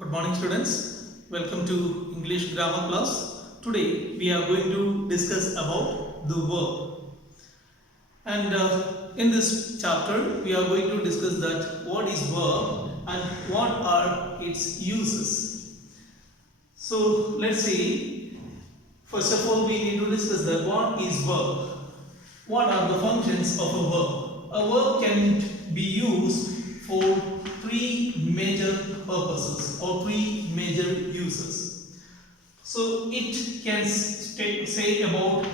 Good morning students. Welcome to English grammar class. Today we are going to discuss about the verb. And in this chapter we are going to discuss that what is verb and what are its uses. So let's see. First of all we need to discuss that what is verb. What are the functions of a verb? A verb can be used for three major purposes or three major uses. So it can say about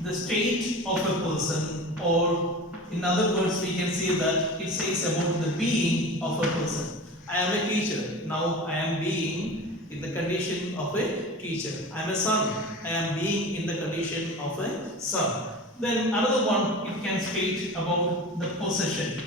the state of a person, or in other words we can say that it says about the being of a person. I am a teacher. Now I am being in the condition of a teacher. I am a son. I am being in the condition of a son. Then another one, it can state about the possession.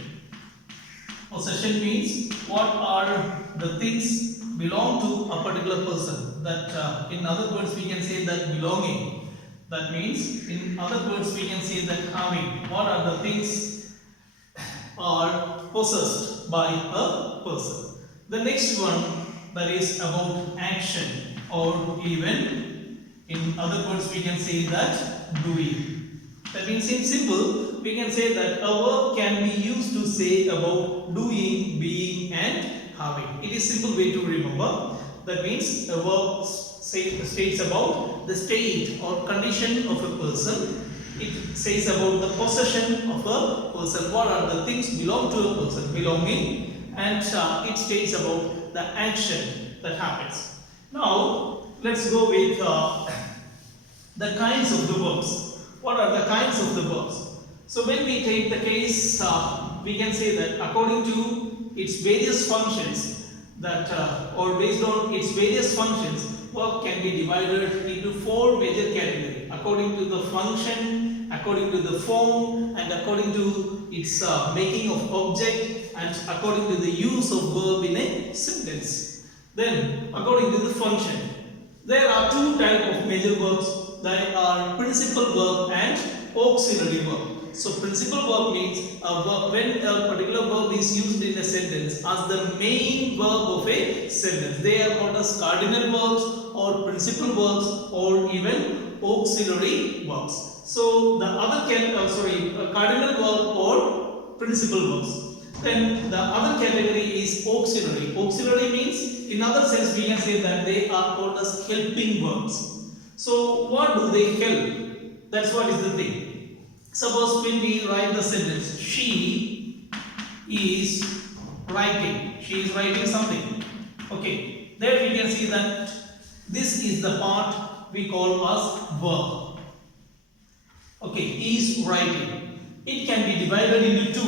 Possession means what are the things belong to a particular person. That in other words we can say that belonging. That means in other words we can say that having. What are the things are possessed by a person. The next one, that is about action, or even in other words we can say that doing. That means in simple, we can say that a verb can be used to say about doing, being and having. It is simple way to remember. That means a verb states about the state or condition of a person. It says about the possession of a person. What are the things belong to a person? Belonging. And it states about the action that happens. Now, let's go with the kinds of the verbs. What are the kinds of the verbs? So when we take the case, we can say that according to its various functions, that or based on its various functions, verb can be divided into four major categories according to the function, according to the form, and according to its making of object, and according to the use of verb in a sentence. Then according to the function, there are two types of major verbs. They are principal verb and auxiliary verb. So principal verb means when a particular verb is used in a sentence as the main verb of a sentence. They are called as cardinal verbs or principal verbs or even auxiliary verbs. So the other cardinal verb or principal verbs. Then the other category is auxiliary. Auxiliary means, in other sense we can say that they are called as helping verbs. So what do they help? That's what is the thing. Suppose when we write the sentence, she is writing. She is writing something. Okay. There we can see that this is the part we call as verb. Okay. Is writing. It can be divided into two.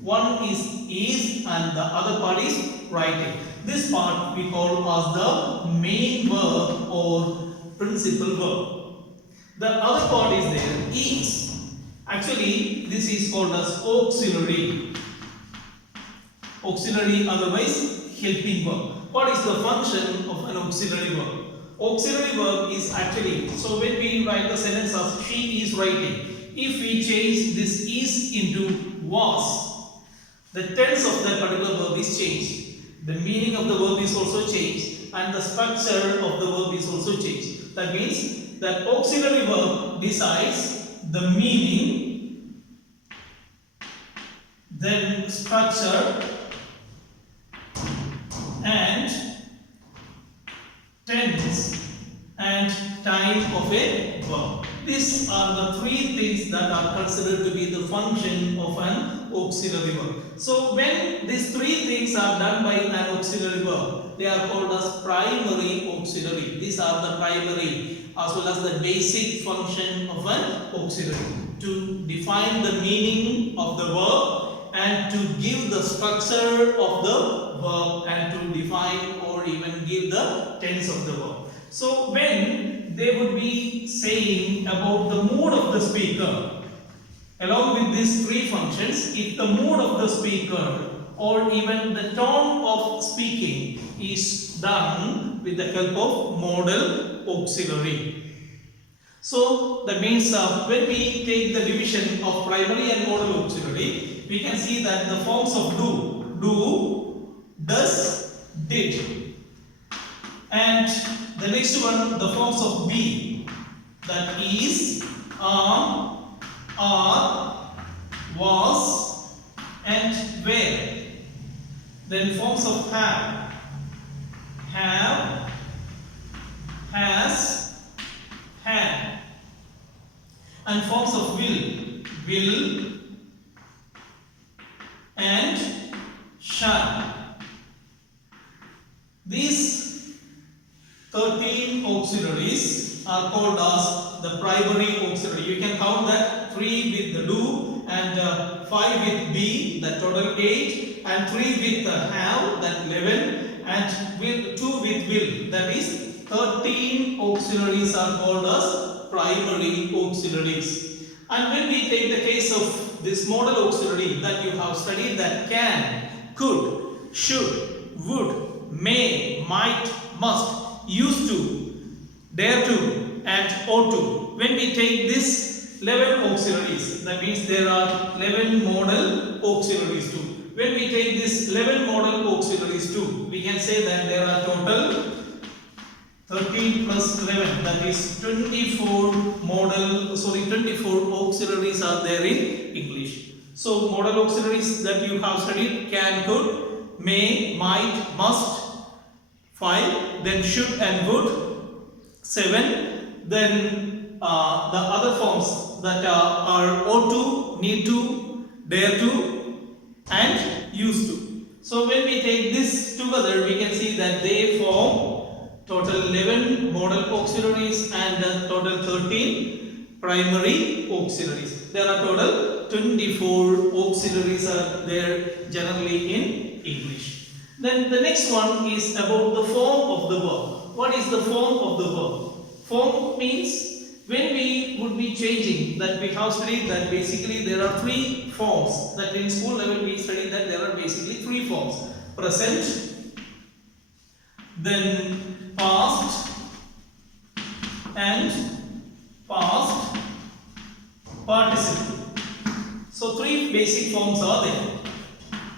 One is and the other part is writing. This part we call as the main verb or principal verb. The other part is there, is. Actually, this is called as auxiliary. Auxiliary, otherwise helping verb. What is the function of an auxiliary verb? Auxiliary verb is actually, so when we write the sentence as she is writing, if we change this is into was, the tense of that particular verb is changed. The meaning of the verb is also changed, and the structure of the verb is also changed. That means that auxiliary verb decides the meaning, then structure and tense and time of a verb. These are the three things that are considered to be the function of an auxiliary verb. So when these three things are done by an auxiliary verb, they are called as primary auxiliary. These are the primary as well as the basic function of an auxiliary. To define the meaning of the verb and to give the structure of the verb and to define or even give the tense of the verb. So when they would be saying about the mood of the speaker, along with these three functions, if the mood of the speaker or even the tone of speaking is done with the help of modal auxiliary. So that means when we take the division of primary and modal auxiliary, we can see that the forms of do, does, did. And the next one, the forms of be, that is, are, was, and were. Then forms of have, has, had. And forms of will, and shall. These 13 auxiliaries are called as the primary auxiliary. You can count that 3 with the do and 5 with be, that total 8, and 3 with have, that 11, and with 2 with will, that is 13 auxiliaries are called as primary auxiliaries. And when we take the case of this model auxiliary that you have studied, that can, could, should, would, may, might, must, used to, dare to, and ought to. When we take this 11 auxiliaries, that means there are 11 model auxiliaries too. When we take this 11 model auxiliaries too, we can say that there are total 13 plus 11, that is 24 auxiliaries are there in English. So model auxiliaries that you have studied: can, could, may, might, must, 5, then should and would, 7, then the other forms that are ought to, need to, dare to, and used to. So when we take this together, we can see that they form total 11 model auxiliaries and total 13 primary auxiliaries. There are total 24 auxiliaries are there generally in English. Then the next one is about the form of the verb. What is the form of the verb? Form means when we would be changing, that we have studied that basically there are 3 forms. That in school level we studied that there are basically 3 forms: present, then past, and past participle. So 3 basic forms are there.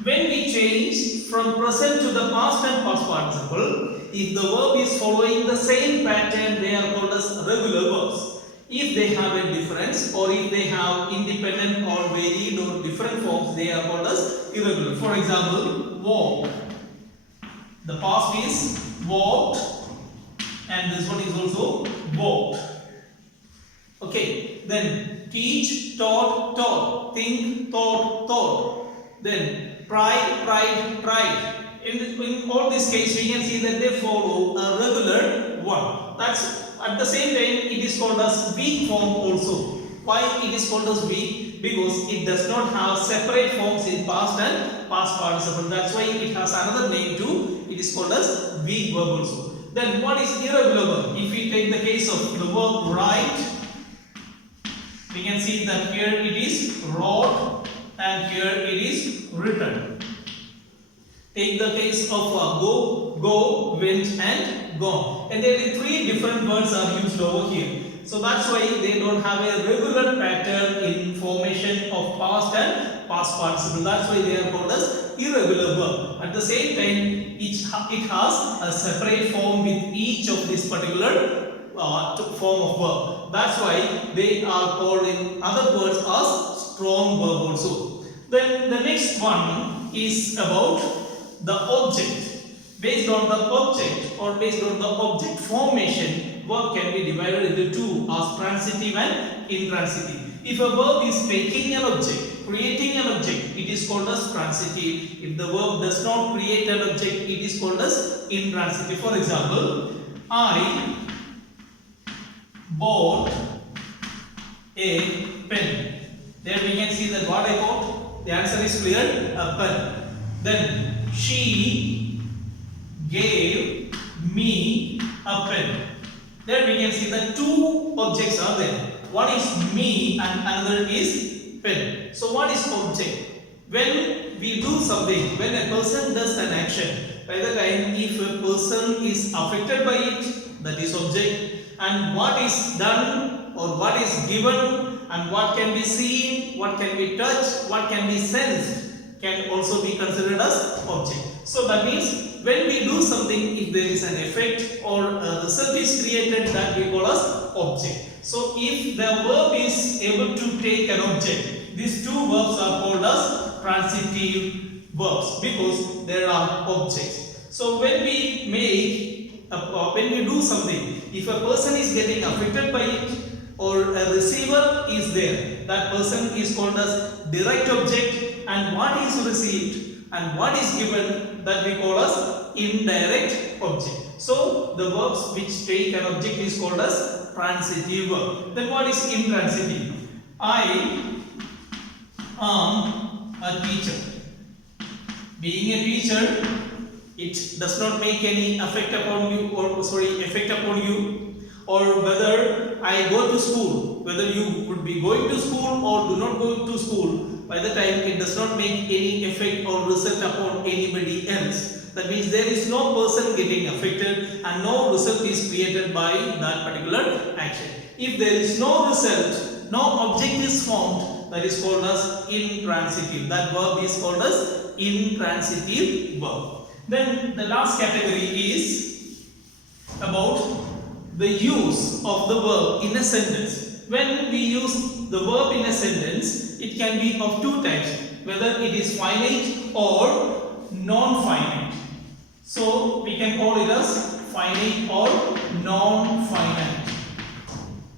When we change from present to the past and past participle, if the verb is following the same pattern, they are called as regular verbs. If they have a difference, or if they have independent or varied or different forms, they are called as irregular. For example, walk. The past is walked, and this one is also walked. Okay, then teach, taught, think, thought. Then pride. In all these cases, we can see that they follow a regular one. That's at the same time it is called as weak form also. Why it is called as weak? Because it does not have separate forms in past and past participle. That's why it has another name too. It is called as weak verb also. Then what is irregular verb? If we take the case of the verb write, we can see that here it is wrote and here it is written. Take the case of go, went, and gone. And there are 3 different words are used over here. So that's why they don't have a regular pattern in formation of past and past participle. That's why they are called as irregular verb. At the same time, it has a separate form with each of this particular form of verb. That's why they are called in other words as strong verb also. Then the next one is about the object. Based on the object or based on the object formation, verb can be divided into 2 as transitive and intransitive. If a verb is making an object, creating an object, it is called as transitive. If the verb does not create an object, it is called as intransitive. For example, I bought a pen. There we can see that what I bought. The answer is clear, a pen. Then she gave me a pen. There we can see that 2 objects are there. One is me and another is pen. So what is object? When we do something, when a person does an action, by the time if a person is affected by it, that is object. And what is done or what is given and what can be seen, what can be touched, what can be sensed can also be considered as object. So that means when we do something, if there is an effect or a result is created, that we call as object. So if the verb is able to take an object, these two verbs are called as transitive verbs because there are objects. So when we when we do something, if a person is getting affected by it or a receiver is there, that person is called as direct object, and what is received and what is given, that we call as indirect object. So the verbs which take an object is called as transitive verb. Then what is intransitive? I am a teacher. Being a teacher, it does not make any effect upon you, or whether I go to school, whether you would be going to school or do not go to school, by the time it does not make any effect or result upon anybody else. That means there is no person getting affected and no result is created by that particular action. If there is no result, no object is formed, that is called as intransitive. That verb is called as intransitive verb. Then the last category is about the use of the verb in a sentence. When we use the verb in a sentence, it can be of two types, whether it is finite or non-finite. So we can call it as finite or non-finite.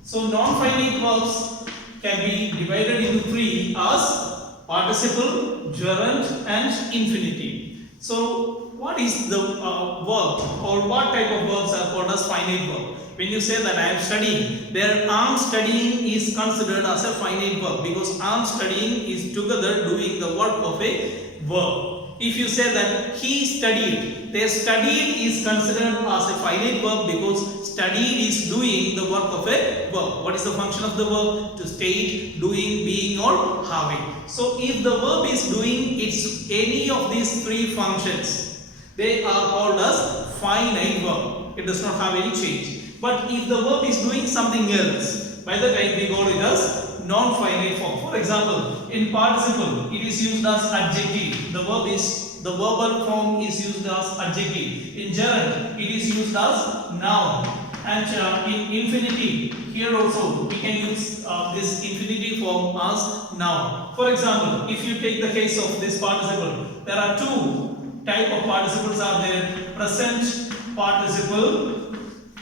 So non-finite verbs can be divided into three as participle, gerund and infinitive. So what is the verb, or what type of verbs are called as finite verb? When you say that I am studying, there I am studying is considered as a finite verb because I am studying is together doing the work of a verb. If you say that he studied, their studied is considered as a finite verb because studied is doing the work of a verb. What is the function of the verb? To state, doing, being or having. So if the verb is doing its any of these three functions, they are called as finite verb. It does not have any change. But if the verb is doing something else, by the time we call it as non-finite form. For example, in participle, it is used as adjective. The verbal form is used as adjective. In gerund, it is used as noun. And in infinitive, here also we can use this infinitive form as noun. For example, if you take the case of this participle, there are two type of participles are there: present participle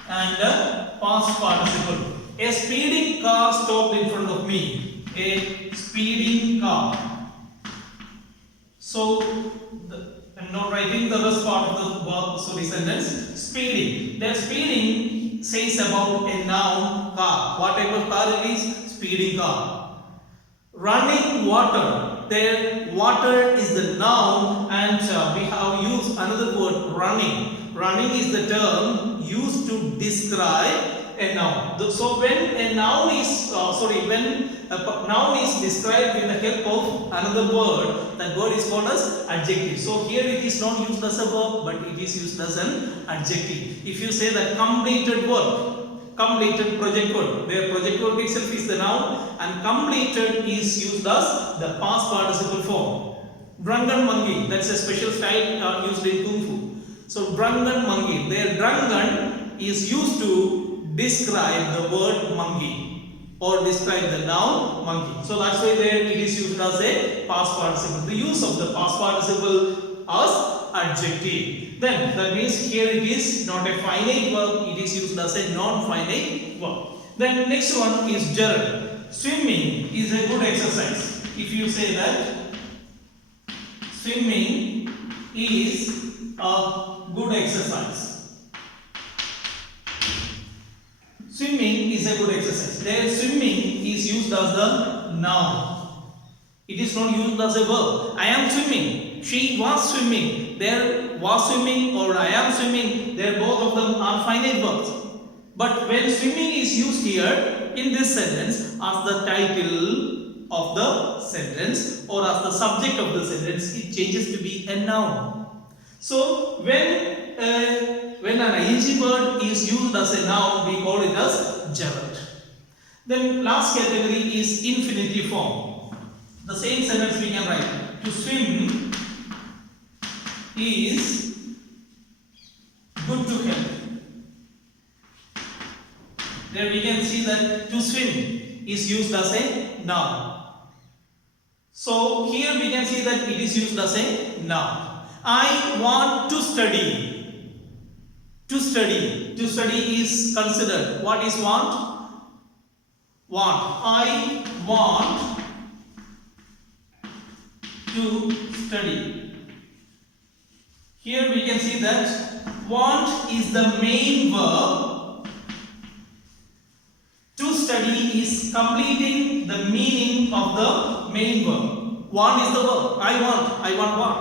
and past participle. A speeding car stopped in front of me. A speeding car. So I'm not writing the rest part of the verb, sentence. Speeding. The speeding says about a noun, car. What type of car it is? Speeding car. Running water. There, water is the noun, and we have used another word, running. Running is the term used to describe a noun. So when a noun is described with the help of another word, that word is called as adjective. So here it is not used as a verb, but it is used as an adjective. If you say that completed work, completed project work, where project work itself is the noun and completed is used as the past participle form. Drunken monkey, that's a special style used in Kung Fu. So drunken monkey, there drunken is used to describe the word monkey or describe the noun monkey. So that's why there it is used as a past participle. The use of the past participle as adjective. Then that means here it is not a finite verb, it is used as a non-finite verb. Then next one is gerund. Swimming is a good exercise. If you say that swimming is a good exercise. Swimming is a good exercise. There swimming is used as the noun. It is not used as a verb. I am swimming. She was swimming. There was swimming or I am swimming. There both of them are finite verbs. But when swimming is used here in this sentence as the title of the sentence or as the subject of the sentence, it changes to be a noun. So when an ing word is used as a noun, we call it as gerund. Then last category is infinitive form. The same sentence we can write: to swim is good to help. There we can see that to swim is used as a noun. So here we can see that it is used as a noun. I want to study. To study. To study is considered. What is want? Want. I want to study. Here we can see that want is the main verb. To study is completing the meaning of the main verb. Want is the verb. I want. I want what?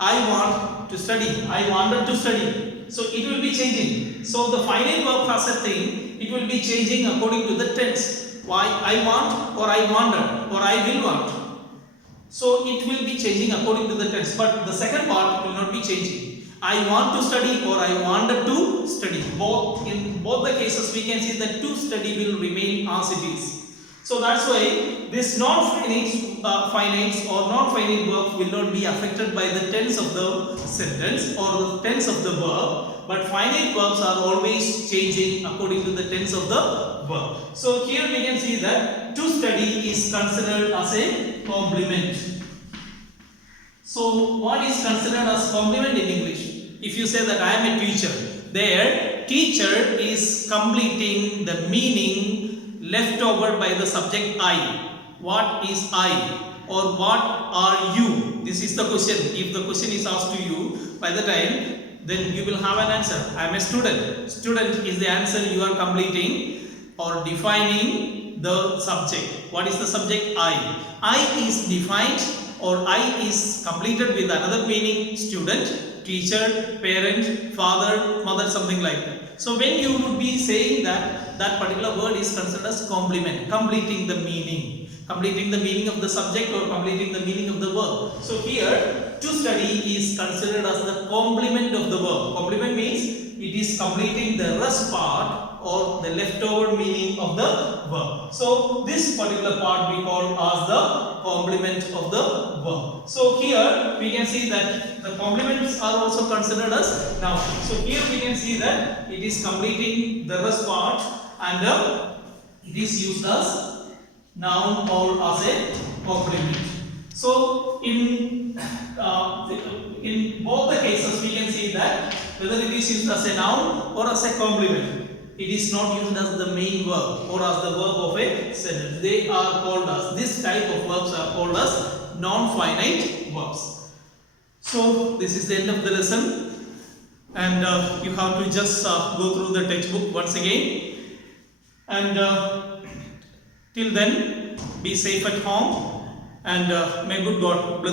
I want to study. I wanted to study. So it will be changing. So the finite verb has a thing. It will be changing according to the tense. Why? I want, or I wanted, or I will want. So it will be changing according to the tense. But the second part will not be changing. I want to study, or I wanted to study. In both the cases we can see that to study will remain as it is. So that's why this non-finite finite or non-finite verb will not be affected by the tense of the sentence or the tense of the verb, but finite verbs are always changing according to the tense of the verb. So here we can see that to study is considered as a complement. So what is considered as complement in English? If you say that I am a teacher, there teacher is completing the meaning left over by the subject I. What is I? Or what are you? This is the question. If the question is asked to you, by the time, then you will have an answer. I am a student. Student is the answer you are completing or defining the subject. What is the subject? I. I is defined or I is completed with another meaning: student, teacher, parent, father, mother, something like that. So when you would be saying that particular word is considered as complement, completing the meaning of the subject or completing the meaning of the verb. So here to study is considered as the complement of the verb. Complement means it is completing the rest part or the leftover meaning of the verb. So this particular part we call as the complement of the verb. So here we can see that the complements are also considered as noun. So here we can see that it is completing the rest part and it is used as noun or as a complement. So in both the cases we can see that whether it is used as a noun or as a complement, it is not used as the main verb or as the verb of a sentence. They are called as, this type of verbs are called as non-finite verbs. So this is the end of the lesson, and you have to just go through the textbook once again, and till then be safe at home, and may good God bless